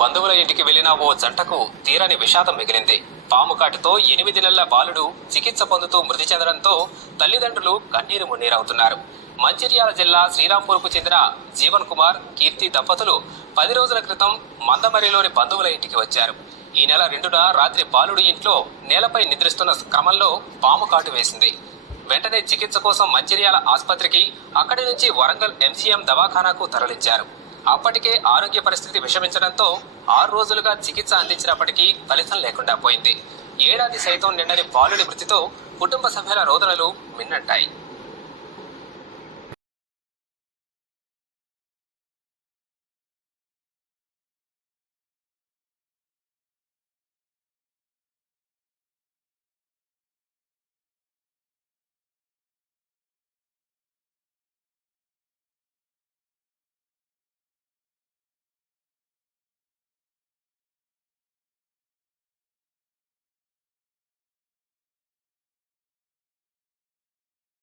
బంధువుల ఇంటికి వెళ్ళిన ఓ జంటకు తీరని విషాదం మిగిలింది. పాము కాటుతో ఎనిమిది నెలల బాలుడు చికిత్స పొందుతూ మృతి చెందడంతో తల్లిదండ్రులు కన్నీరు మున్నీరవుతున్నారు. మంచిర్యాల జిల్లా శ్రీరాంపూర్కు చెందిన జీవన్ కుమార్ కీర్తి దంపతులు పది రోజుల క్రితం మందమరిలోని బంధువుల ఇంటికి వచ్చారు. ఈ నెల రెండున రాత్రి బాలుడు ఇంట్లో నేలపై నిద్రిస్తున్న క్రమంలో పాము కాటు వేసింది. వెంటనే చికిత్స కోసం మంచిర్యాల ఆసుపత్రికి అక్కడి నుంచి వరంగల్ ఎంజీఎం దవాఖానాకు తరలించారు. అప్పటికే ఆరోగ్య పరిస్థితి విషమించడంతో ఆరు రోజులుగా చికిత్స అందించినప్పటికీ ఫలితం లేకుండా పోయింది. ఏడాది సైతం నిండని బాలుడి మృతితో కుటుంబ సభ్యుల రోదనలు మిన్నంటాయి